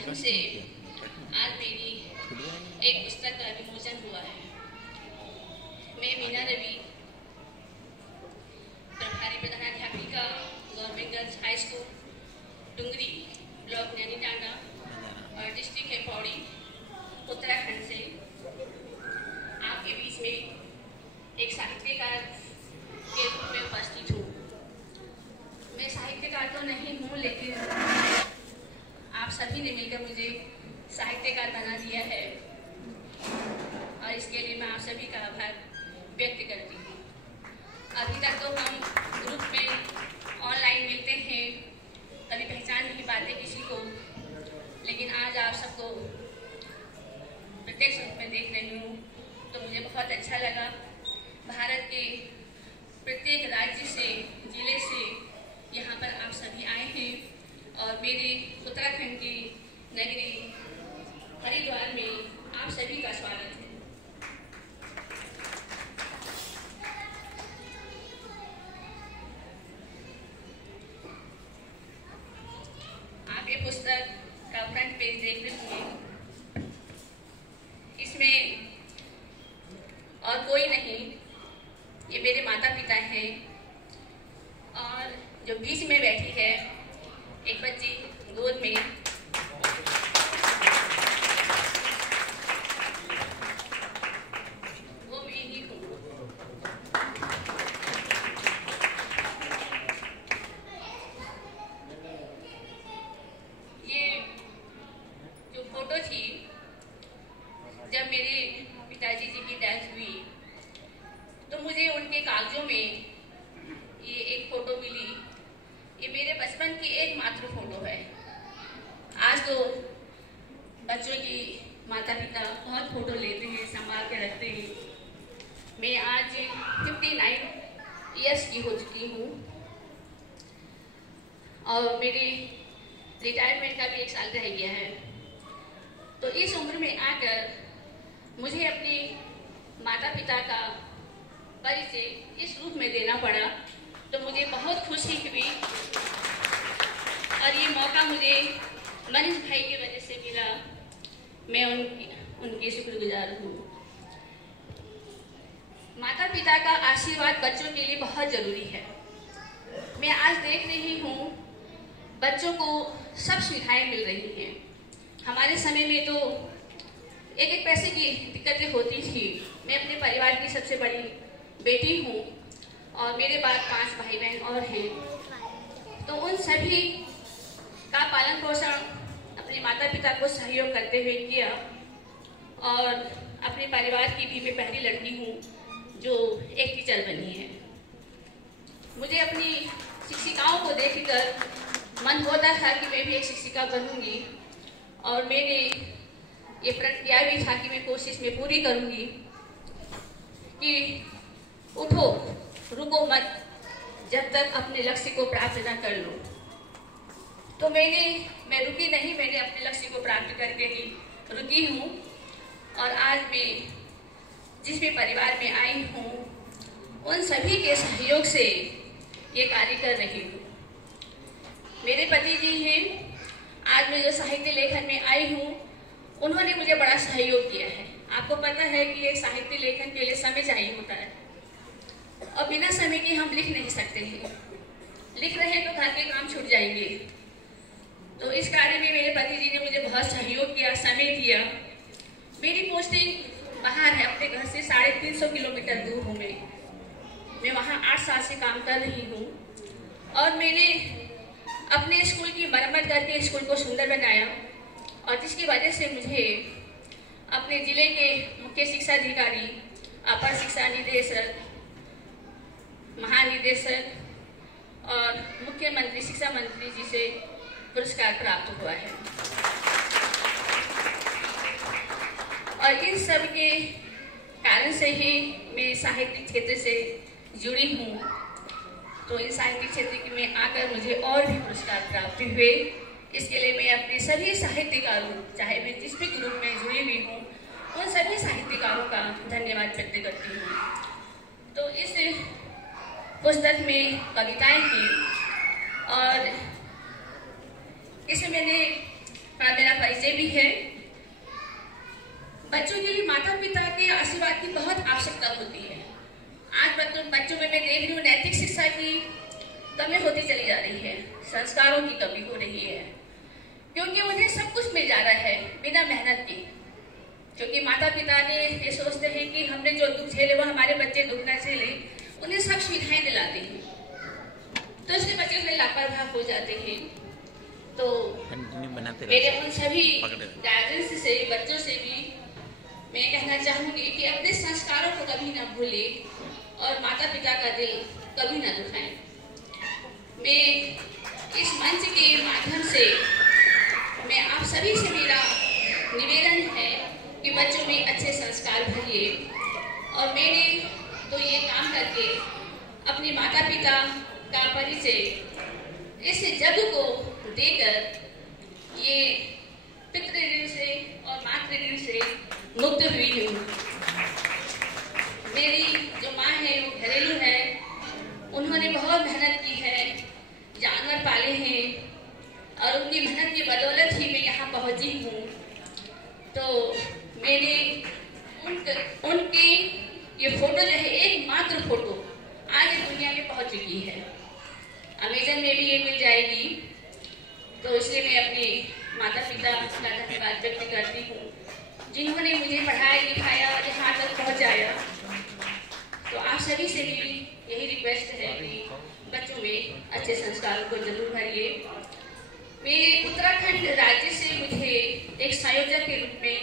माध्यम से आज मेरी एक पुस्तक का विमोचन हुआ है। मैं मीना रवि, प्रभारी प्रधानाध्यापिका, government girls high school Dungri, block Nainital और डिस्ट्रिक्ट है पौड़ी, उत्तराखंड से आपके बीच में एक साहित्यकार के रूप में उपस्थित हूँ। मैं साहित्यकार तो नहीं हूँ, लेकिन आप सभी ने मिलकर मुझे साहित्यकार बना दिया है और इसके लिए मैं आप सभी का आभार व्यक्त करती हूँ। अभी तक तो हम ग्रुप में ऑनलाइन मिलते हैं, कभी पहचान नहीं पाते किसी को, लेकिन आज आप सबको प्रत्यक्ष रूप में देख रही हूँ तो मुझे बहुत अच्छा लगा। भारत के प्रत्येक राज्य से, जिले से यहाँ पर आप सभी आए हैं और मेरे उत्तराखंड की नगरी हरिद्वार में आप सभी का स्वागत है। आप ये पुस्तक का फ्रंट पेज देख रहे हैं। इसमें और कोई नहीं, ये मेरे माता पिता हैं और जो बीच में बैठी है एक बच्ची गोद में, वो मैं ही हूँ। ये जो फोटो थी, जब मेरे पिताजी जी की डेथ हुई तो मुझे उनके कागजों में ये एक फोटो मिली। ये मेरे बचपन की एकमात्र फोटो है। आज तो बच्चों की माता पिता बहुत फोटो लेते हैं, संभाल के रखते हैं। मैं आज 59 इयर्स की हो चुकी हूँ और मेरे रिटायरमेंट का भी 1 साल रह गया है। तो इस उम्र में आकर मुझे अपने माता पिता का परिचय इस रूप में देना पड़ा, तो मुझे बहुत खुशी हुई और ये मौका मुझे मनीष भाई की वजह से मिला। मैं उनकी शुक्रगुजार हूँ। माता पिता का आशीर्वाद बच्चों के लिए बहुत ज़रूरी है। मैं आज देख रही हूँ बच्चों को सब सुविधाएं मिल रही हैं। हमारे समय में तो एक पैसे की दिक्कतें होती थी। मैं अपने परिवार की सबसे बड़ी बेटी हूँ और मेरे बाद 5 भाई बहन और हैं, तो उन सभी का पालन पोषण अपने माता पिता को सहयोग करते हुए किया और अपने परिवार की भी मैं पहली लड़की हूँ जो एक टीचर बनी है। मुझे अपनी शिक्षिकाओं को देखकर मन होता था कि मैं भी एक शिक्षिका बनूंगी और मैंने ये प्रण किया भी था कि मैं कोशिश में पूरी करूंगी कि उठो, रुको मत जब तक अपने लक्ष्य को प्राप्त न कर लो। तो मैं रुकी नहीं, मैंने अपने लक्ष्य को प्राप्त करके ही रुकी हूँ और आज मैं जिस भी परिवार में आई हूँ उन सभी के सहयोग से ये कार्य कर रही हूँ। मेरे पति जी हैं, आज मैं जो साहित्य लेखन में आई हूँ उन्होंने मुझे बड़ा सहयोग किया है। आपको पता है कि एक साहित्य लेखन के लिए समय चाहिए होता है और बिना समय के हम लिख नहीं सकते हैं। लिख रहे हैं तो घर के काम छूट जाएंगे। तो इस कार्य में मेरे पति जी ने मुझे बहुत सहयोग किया, समय दिया। मेरी पोस्टिंग बाहर है, अपने घर से 350 किलोमीटर दूर हूँ मैं वहाँ 8 साल से काम कर रही हूँ और मैंने अपने स्कूल की मरम्मत करके स्कूल को सुंदर बनाया और जिसकी वजह से मुझे अपने जिले के मुख्य शिक्षा अधिकारी, अपर शिक्षा निदेशक, महानिदेशक और मुख्यमंत्री, शिक्षा मंत्री जी से पुरस्कार प्राप्त हुआ है। और इन सब के कारण से ही मैं साहित्यिक क्षेत्र से जुड़ी हूँ। तो इस साहित्यिक क्षेत्र में आकर मुझे और भी पुरस्कार प्राप्त हुए। इसके लिए मैं अपने सभी साहित्यकारों, चाहे मैं जिस भी ग्रुप में जुड़ी हुई हूँ, उन सभी साहित्यकारों का धन्यवाद व्यक्त करती हूँ। तो इस पुस्तक में कविताएं हैं और इसमें मैंने थोड़ा मेरा परिचय भी है। बच्चों के लिए माता पिता के आशीर्वाद की बहुत आवश्यकता होती है। आज बच्चों में मैं देख रही हूँ नैतिक शिक्षा की कमी होती चली जा रही है, संस्कारों की कमी हो रही है, क्योंकि उन्हें सब कुछ मिल जा रहा है बिना मेहनत के। क्योंकि माता पिता ने ये सोचते हैं कि हमने जो दुख झेले वो हमारे बच्चे दुख न झेले, उन्हें सब सुविधाएं दिलाते हैं, तो इसलिए बच्चे उसमें लापरवाह हो जाते हैं। तो मेरे उन सभी गार्जियंस से, बच्चों से भी मैं कहना चाहूंगी कि अपने संस्कारों को कभी ना भूलें और माता पिता का दिल कभी ना दुखाएं। मैं इस मंच के माध्यम से मैं आप सभी से मेरा निवेदन है कि बच्चों में अच्छे संस्कार भरिए। और मैंने तो ये काम करके अपने माता पिता का परिचय इस जग को देकर ये पितृ ऋण से और मातृ ऋण से मुक्त हुई हूँ। मेरी जो माँ है वो घरेलू है, उन्होंने बहुत मेहनत की है, जानवर पाले हैं और उनकी मेहनत की बदौलत ही मैं यहाँ पहुँची हूँ। तो मैंने उनकी ये फोटो जो है, एकमात्र फोटो आज दुनिया में पहुँच चुकी है, अमेजन में भी ये मिल जाएगी। तो इसलिए मैं अपने माता पिता का धन्यवाद व्यक्त करती हूँ, जिन्होंने मुझे पढ़ाया लिखाया, यहाँ तक पहुँचाया। तो आप सभी से मेरी यही रिक्वेस्ट है कि बच्चों में अच्छे संस्कारों को जरूर भरिए। मेरे उत्तराखंड राज्य से मुझे एक संयोजक के रूप में